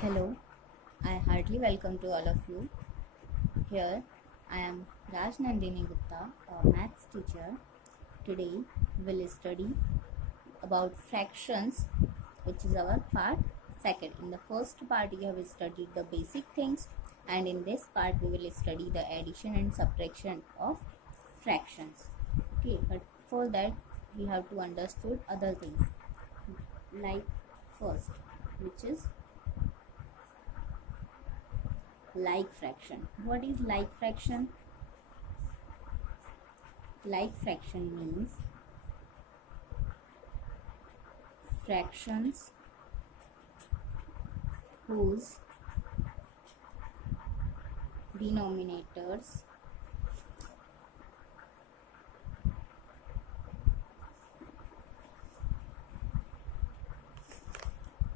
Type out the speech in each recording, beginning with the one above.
Hello, I heartily welcome to all of you. Here I am Raj Nandini Gupta, a maths teacher. Today we'll study about fractions, which is our part second. In the first part we have studied the basic things, and in this part we will study the addition and subtraction of fractions. Okay, but for that we have to understood other things, like first, which is like fraction. What is like fraction? Like fraction means fractions whose denominators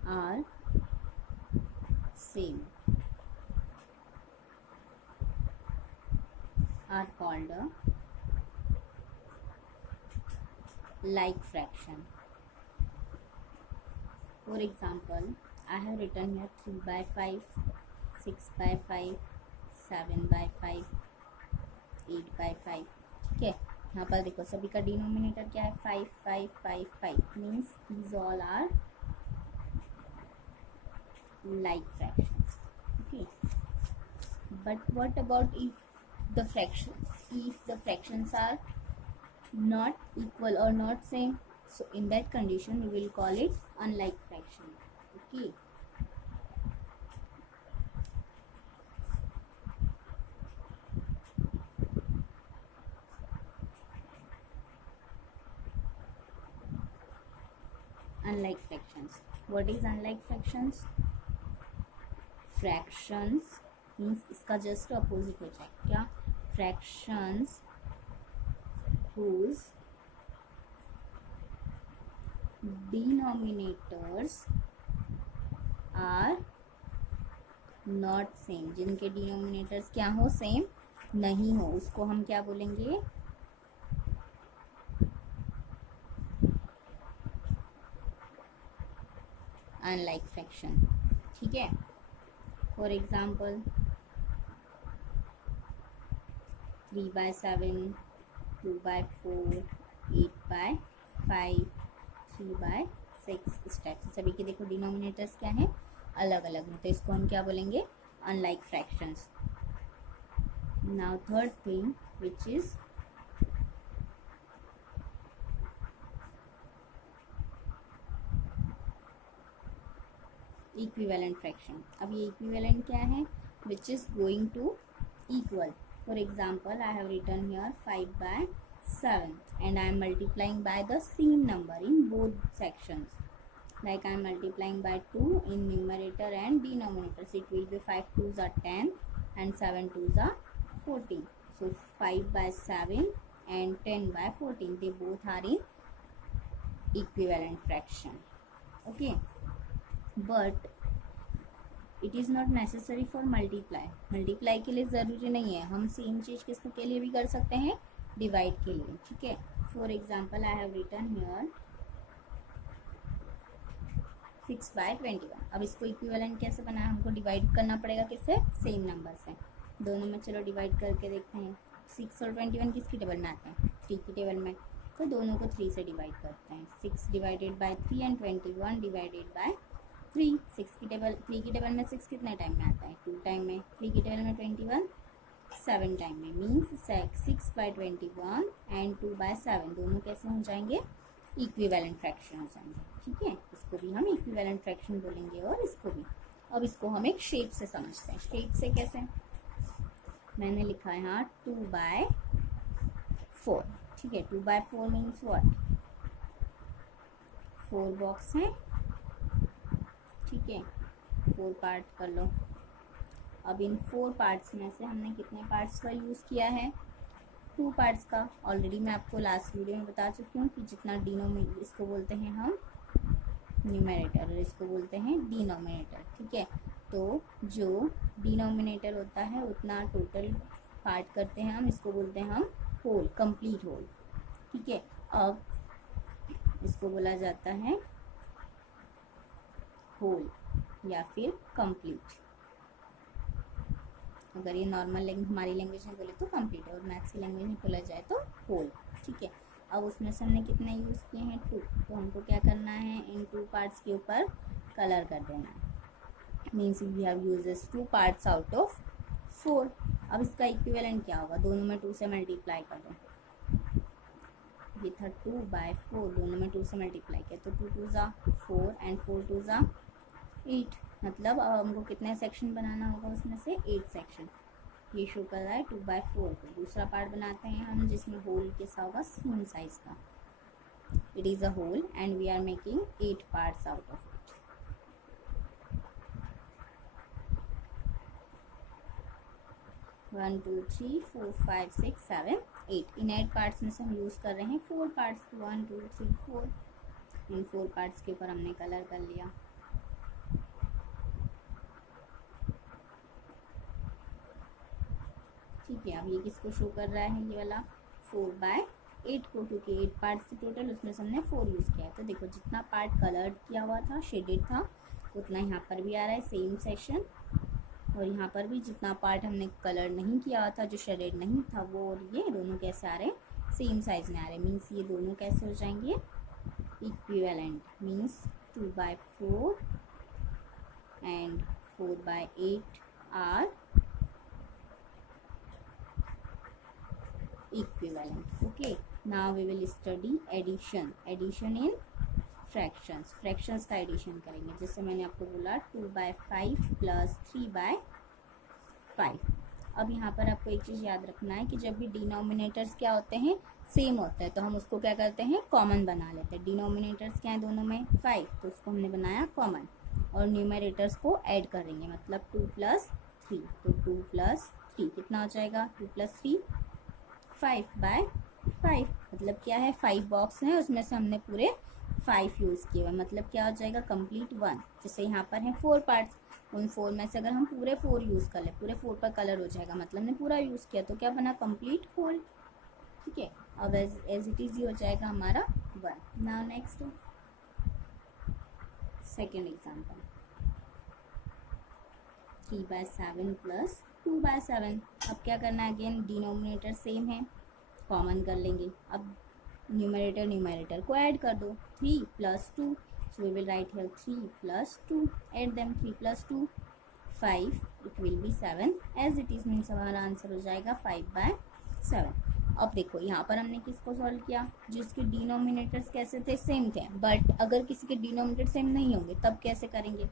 are same are called a like fraction. For example, I have written here 3 by 5, 6 by 5, 7 by 5, 8 by 5. ठीक है, यहाँ पर देखो सभी का denominator क्या है 5 5 5 5 means these all are like fractions. Okay, but what about if the fractions are not equal or not same? So in that condition we will call it unlike fraction. Okay, unlike fractions. What is unlike fractions? Fractions means इसका just opposite हो जाए क्या? Fractions whose denominators are not same. जिनके denominators क्या हो? Same नहीं हो, उसको हम क्या बोलेंगे? Unlike fraction. ठीक है, for example 3 by 7, 2 by 4, 8 by 5, 3 by 6. इस टाइप से सभी के देखो डिनोमिनेटर्स क्या है? अलग अलग है, तो इसको हम क्या बोलेंगे? Unlike fractions. Now third thing which is equivalent fraction. अब ये इक्विवेलेंट क्या है? Which is going to equal. For example, I have written here 5 by 7 and I am multiplying by the same number in both sections. Like I am multiplying by 2 in numerator and denominator. So it will be 5 2s are 10 and 7 2s are 14. So 5 by 7 and 10 by 14, they both are in equivalent fraction. Okay, but it is not necessary for multiply. Multiply के लिए ज़रूरी नहीं है, हम same चीज़ किसके के लिए भी कर सकते हैं? डिवाइड के लिए. ठीक है, for example I have written here 6 by 21. अब इसको इक्विवेलेंट कैसे बनाया? हमको डिवाइड करना पड़ेगा किससे? सेम नंबर से. दोनों में चलो डिवाइड करके देखते हैं. 6 और 21 किसकी टेबल में आते हैं? 3 की टेबल में. तो दोनों को 3 से डिवाइड करते हैं. 6 divided by 3 and 21 divided by 3. 3 की टेबल में 6 कितने टाइम में आता है? 2 टाइम में. 3 की टेबल में 21 7 टाइम में. मीन्स 6 by 21 एंड 2 by 7 दोनों कैसे हो जाएंगे? इक्विवेलेंट फ्रैक्शन हो जाएंगे. ठीक है, इसको भी हम इक्विवेलेंट फ्रैक्शन बोलेंगे और इसको भी. अब इसको हम एक शेप से समझते हैं. शेप से कैसे? मैंने लिखा है यहाँ 2 by 4. ठीक है, 2 by 4 मीन्स व्हाट? 4 बॉक्स है. ठीक है, 4 पार्ट कर लो. अब इन 4 पार्ट्स में से हमने कितने पार्ट्स का यूज़ किया है? 2 पार्ट्स का. ऑलरेडी मैं आपको लास्ट वीडियो में बता चुकी हूँ कि जितना डिनोमिनेटर, इसको बोलते हैं हम न्यूमरेटर और इसको बोलते हैं डिनोमिनेटर. ठीक है, तो जो डिनोमिनेटर होता है उतना टोटल पार्ट करते हैं हम, इसको बोलते हैं हम होल, कंप्लीट होल. ठीक है, अब इसको बोला जाता है होल. या फिर कंप्लीट। अगर ये नॉर्मल हमारी लैंग्वेज में बोले तो कंप्लीट, और मैथ्स की लैंग्वेज में बोला जाए तो होल। ठीक है, अब उसमें से हमने कितने यूज़ किए हैं 2, तो हमको क्या करना है इन 2 पार्ट्स के ऊपर कलर कर देना है। Means we have uses 2 parts out of 4। अब इसका इक्विवेलेंट क्या होगा, दोनों में 2 से मल्टीप्लाई कर दो। ये था 2/4, दोनों में 2 से मल्टीप्लाई किया तो 2 2 ज़ा 4 एंड 4 2 ज़ा 8। मतलब अब हमको कितने सेक्शन बनाना होगा, उसमें से 8 सेक्शन। ये शो कर रहा है 2/4 को। दूसरा पार्ट बनाते हैं हम जिसमें होल कैसा होगा, सेम साइज का। It is a whole and we are making 8 parts out of it. 1 2 3 4 5 6 7 8। इन 8 पार्ट्स में से हम यूज़ कर रहे हैं 4 पार्ट्स, 1 2 3 4। इन 4 पार्ट्स के ऊपर हमने कलर कर लिया। ठीक है, अब ये किसको शो कर रहा है, ये वाला 4/8 को, क्योंकि 8 पार्ट्स थे टोटल, उसमें से हमने 4 यूज़ किया है। तो देखो जितना पार्ट कलर्ड किया हुआ था, शेडेड था, उतना यहाँ पर भी आ रहा है सेम सेक्शन। और यहाँ पर भी जितना पार्ट हमने कलर नहीं किया था, जो शेडेड नहीं था, वो और ये दोनों कैसे आ रहे हैं, सेम साइज में आ रहे हैं। मीन्स ये दोनों कैसे हो जाएंगे, equivalent. Means 2/4 and 4/8 are equivalent. Okay, now we will study addition in fractions का एडिशन करेंगे। जैसे मैंने आपको बोला 2/5 प्लस 3/5। अब यहाँ पर आपको एक चीज़ याद रखना है कि जब भी डिनोमिनेटर्स क्या होते हैं, सेम होते हैं, तो हम उसको क्या करते हैं, कॉमन बना लेते हैं। डिनोमिनेटर्स क्या है दोनों में, 5, तो उसको हमने बनाया कॉमन, और न्यूमरेटर्स को ऐड करेंगे, मतलब 2 + 3। तो 2 + 3 कितना हो जाएगा, 2 + 3 5/5। मतलब क्या है, 5 बॉक्स हैं, उसमें से हमने पूरे 5 यूज़ किए हुए, मतलब क्या हो जाएगा, कंप्लीट 1। जैसे यहाँ पर है 4 पार्ट्स, उन 4 में से अगर हम पूरे 4 यूज़ कर ले, पूरे 4 पर कलर हो जाएगा, मतलब हमने पूरा यूज़ किया, तो क्या बना, कंप्लीट होल। ठीक है, अब एज इट इज़ ही हो जाएगा हमारा 1। Now next second example, 3/7 plus 2/7। अब क्या करना है, अगेन डिनोमिनेटर सेम है, कॉमन कर लेंगे। अब न्यूमरेटर को ऐड कर दो, 3 + 2। So we will write here 3 + 2, add them, 3 + 2 5, it will be 7 as it is. Means हमारा आंसर हो जाएगा 5/7। अब देखो यहाँ पर हमने किसको सॉल्व किया, जिसके डिनोमिनेटर्स कैसे थे, सेम थे। बट अगर किसी के डिनोमिनेटर सेम नहीं होंगे तब कैसे करेंगे,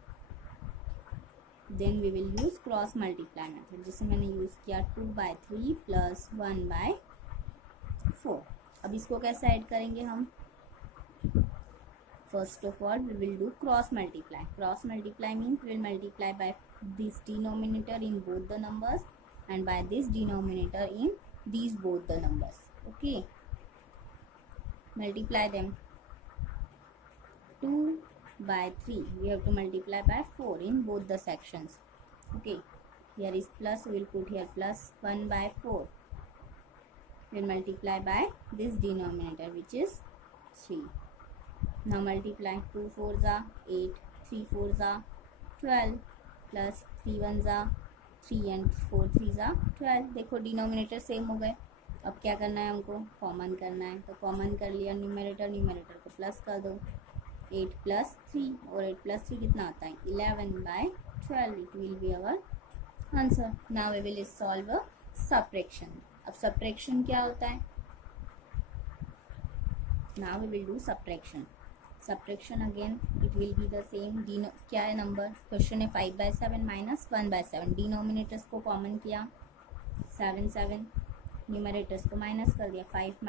then we will use cross multiply method, जिसे मैंने यूज़ किया 2/3 प्लस 1/4। अब इसको कैसे ऐड करेंगे हम, first of all we will do cross multiply. Cross multiply means we will multiply by this denominator in both the numbers and by this denominator in these both the numbers. Okay, multiply them. 2/3 we have to multiply by 4 in both the sections. Okay, here is plus, we will put here plus 1/4. We will multiply by this denominator, which is 3. Now multiply 2 4s are 8, 3 4s are 12, plus 3 1s are 3 and 4 3s are 12। देखो denominator same हो गए। अब क्या करना है, हमको common करना है, तो कॉमन कर लिया, न्यूमरेटर को प्लस कर दो, 8 + 3, और 8 + 3 कितना आता है, 11/12। It will be our answer. Now we will solve a subtraction. अब सब्ट्रैक्शन क्या होता है, now we will do subtraction. Subtraction again it will be the same. क्या है नंबर, क्वेश्चन है 5/7 माइनस 1/7। डिनोमिनेटर्स को कॉमन किया, 7 7, न्यूमरेटर्स को माइनस कर दिया, 5 -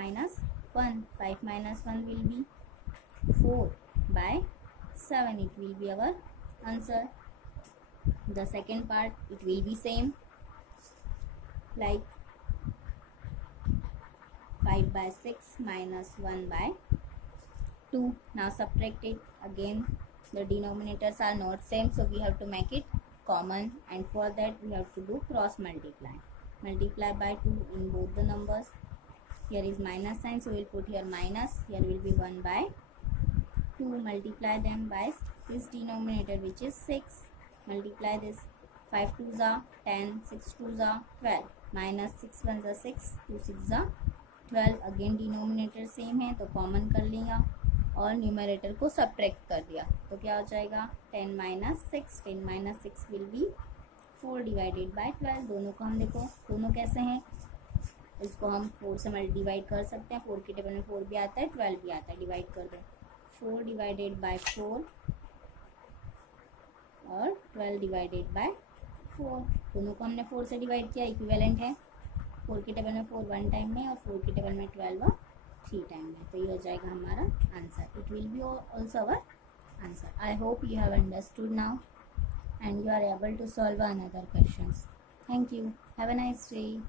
1, 5 - 1 will be 4/7। It will be our answer. The second part it will be same, like 5/6 minus 1/2. Now subtract it. Again the denominators are not same, so we have to make it common, and for that we have to do cross multiply. Multiply by 2 in both the numbers. Here is minus sign, so we will put here minus. Here will be 1/2. Multiply them by this denominator, which is 6. Multiply this 5 2 ज़ा 10, 6 2 ज़ा 12, minus 6 1 ज़ा 6, 2 6 ज़ा 12। Again denominator same है तो common कर लिया और numerator को सब्ट्रैक्ट कर दिया तो क्या हो जाएगा 10 minus 6, 10 minus 6 will be 4 divided by 12। दोनों को हम देखो दोनों कैसे हैं, इसको हम 4 से डिवाइड कर सकते हैं, 4 की टेबल में 4 भी आता है 12 भी आता है, डिवाइड कर दो 4 डिवाइडेड बाय 4 और 12 डिवाइडेड बाय 4। दोनों को हमने 4 से डिवाइड किया, इक्विवेलेंट है। 4 की टेबल में 4 1 टाइम में और 4 की टेबल में 12 3 टाइम में, तो ये हो जाएगा हमारा answer. It will B also our answer. I hope you have understood now and you are able to solve another questions. Thank you. Have a nice day.